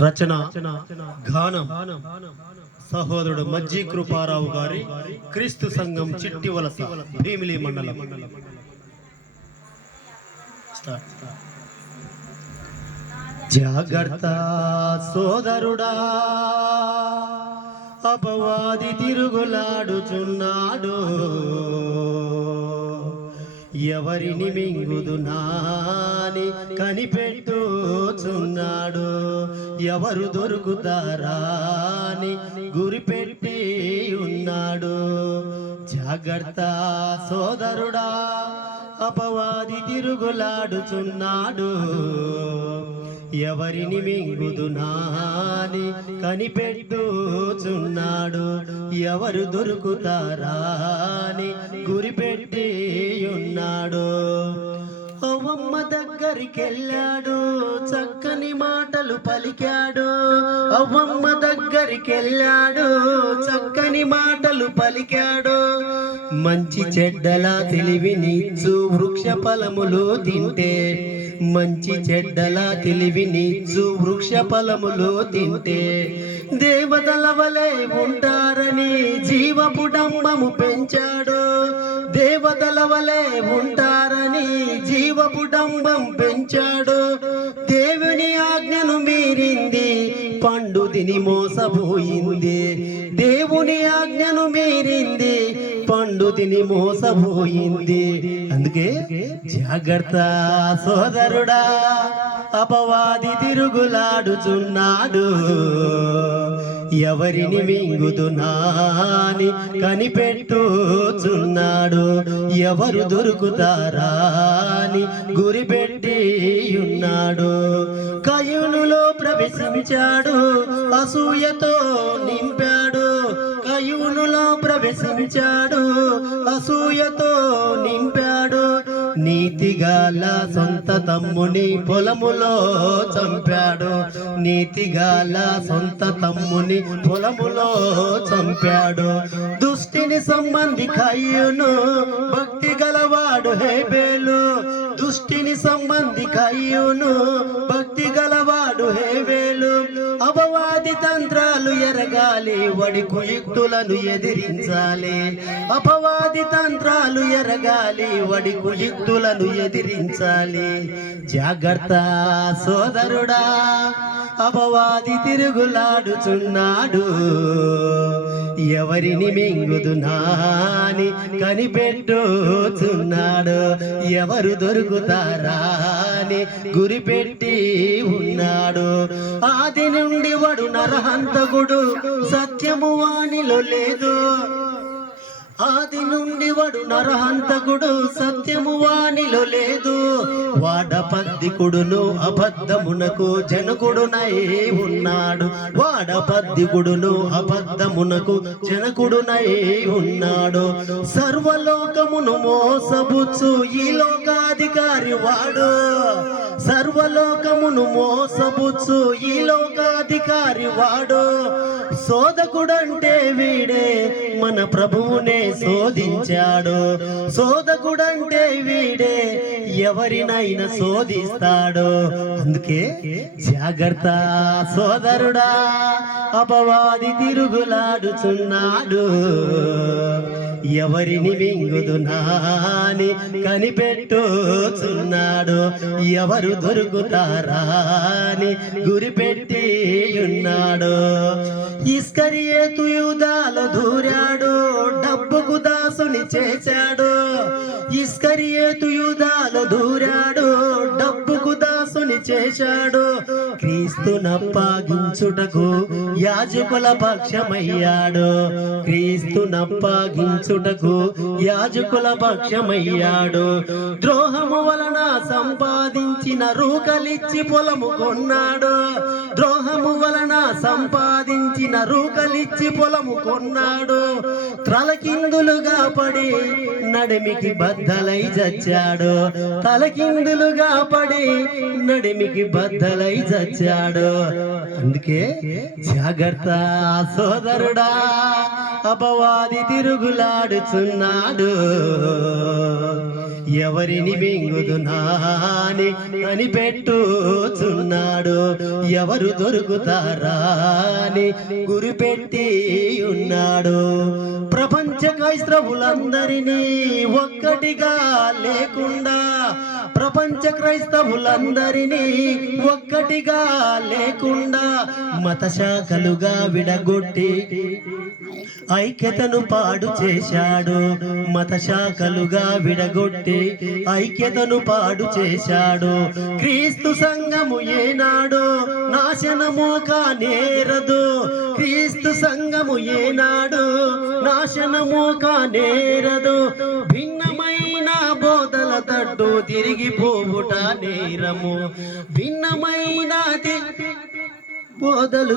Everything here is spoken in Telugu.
రచన గానం సహోదరుడు మజ్జి కృపారావు గారి క్రీస్తు సంఘం చిట్టి వలస భీమిలి మండలం. జాగ్రత్త సోదరుడా, అపవాది తిరుగులాడుచున్నాడు, ఎవరిని మింగుదు నాని కనిపెట్టుచున్నాడు, ఎవరు దొరుకుతారాని గురిపెట్టి ఉన్నాడు. జాగ్రత్త సోదరుడా, అపవాది తిరుగులాడుచున్నాడు, ఎవరిని మింగుదు నాని కనిపెట్టుచున్నాడు, ఎవరు దొరుకుతారాని గురిపెట్టి ఉన్నాడు. అవ్వమ్మ దగ్గరికెళ్ళాడు, చక్కని మాటలు పలికాడు. అవ్వమ్మ దగ్గరికెళ్ళాడు, చక్కని మాటలు పలికాడు. మంచి చెడ్డల తెలివినిచ్చు వృక్ష ఫలములు తింటే, మంచి చెడ్డల తెలివినిచ్చు వృక్ష ఫలములు తింటే దేవతల వలె ఉంటారని జీవపు డంబము పెంచాడు. దేవతల వలె ఉంటారని జీవపు డంబం పెంచాడు. దేవుని ఆజ్ఞను మీరింది, పండు తిని మోసపోయింది. దేవుని ఆజ్ఞను మీరింది, పండు తిని మోసపోయింది. అందుకే జాగ్రత్త సోదరుడా, అపవాది తిరుగులాడుచున్నాడు, ఎవరిని మింగుదు నాని కనిపెట్టుచున్నాడు, ఎవరు దొరుకుతారాని గురిపెట్టి ఉన్నాడు. కయునులో ప్రవేశించాడు, అసూయతో నింపాడు. కయునులో ప్రవేశించాడు, అసూయతో నింపాడు. నీతిగాల సొంత తమ్ముని పొలములో చంపాడు. నీతిగాల సొంత తమ్ముని పొలములో చంపాడు. దుష్టిని సంబంధి కయ్యును, భక్తి గలవాడు హేబేలు. దుష్టిని సంబంధి కయ్యును, భక్తి గలవాడు హేబేలు. అపవాది తంత్రాలు ఎరగాలి, వడి కుయుక్తులను ఎదిరించాలి. అపవాది తంత్రాలు ఎరగాలి, వడి కుయుక్తులను ఎదిరించాలి. జాగ్రత్త సోదరుడా, అపవాది తిరుగులాడుచున్నాడు, ఎవరిని మింగుదు నాని కనిపెట్టుచున్నాడు, ఎవరు దొరుకుతారాని గురిపెట్టి ఉన్నాడు. ఆది నుండి వడు నరహంతకుడు, సత్యము వానిలో లేదు. ఆది నుండి వడు నరహంతకుడు, సత్యము వానిలో లేదు. వాడపద్దికుడును అబద్ధమునకు జనకుడునై ఉన్నాడు. వాడపద్దికుడును అబద్ధమునకు జనకుడునై ఉన్నాడు. సర్వలోకమును మోసబుచ్చు ఈ లోకాధికారి వాడు. సర్వలోకమును మోసబుచ్చు ఈ లోకాధికారి వాడు. శోధకుడంటే వీడే, మన ప్రభువునే శోధించాడు. శోధకుడంటే వీడే, ఎవరినైనా శోధిస్తాడు. అందుకే జాగ్రత్త సోదరుడా, అపవాది తిరుగులాడుచున్నాడు, ఎవరిని మింగుదు నాని కనిపెట్టుచున్నాడు, ఎవరు దొరుకుతారాని గురిపెట్టి ఉన్నాడు. ఇస్కరియోతు యూదాలో దూరాడు, డబ్బుకు దాసుని చేశాడు. ఇస్కరియోతు యూదాలో దూరాడు, డబ్బుకు దాసుని చేశాడు. క్రీస్తునప్పగించుటకు యాజకుల పక్షమయ్యాడు. క్రీస్తునప్పగించుటకు యాజకుల పక్షమయ్యాడు. ద్రోహము వలన సంపాదించిన రూకలిచ్చి పొలము కొన్నాడు. ద్రోహము వలన సంపాదించిన సంపాదించిన రూకలిచ్చి పొలము కొన్నాడు. తలకిందులుగా పడి నడిమికి బద్దలై చచ్చాడు. తలకిందులుగా పడి నడిమికి బద్దలై చచ్చాడు. అందుకే జాగ్రత్త సోదరుడా, అపవాది తిరుగులాడుచున్నాడు. ఎవరిని మింగుదునాని కనిపెట్టుచున్నాడు. ఎవరు దొరుకుతారా అని గురిపెట్టి ఉన్నాడు. ప్రపంచ క్రైస్తవులందరినీ ఒక్కటిగా లేకుండా, ప్రపంచ క్రైస్తవులందరినీ ఒక్కటిగా లేకుండా మత శాఖలుగా విడగొట్టి ఐక్యతను పాడు చేశాడు. మత శాఖలుగా విడగొట్టి ఐక్యతను పాడు చేశాడు. క్రీస్తు సంఘము ఏనాడు నాశనము కానేరదు. క్రీస్తు సంఘము ఏనాడు నాశనము కానేరదు. భిన్నమైన బోధల తట్టు తిరిగిపోవుట నేరము. భిన్నమైన బోధలు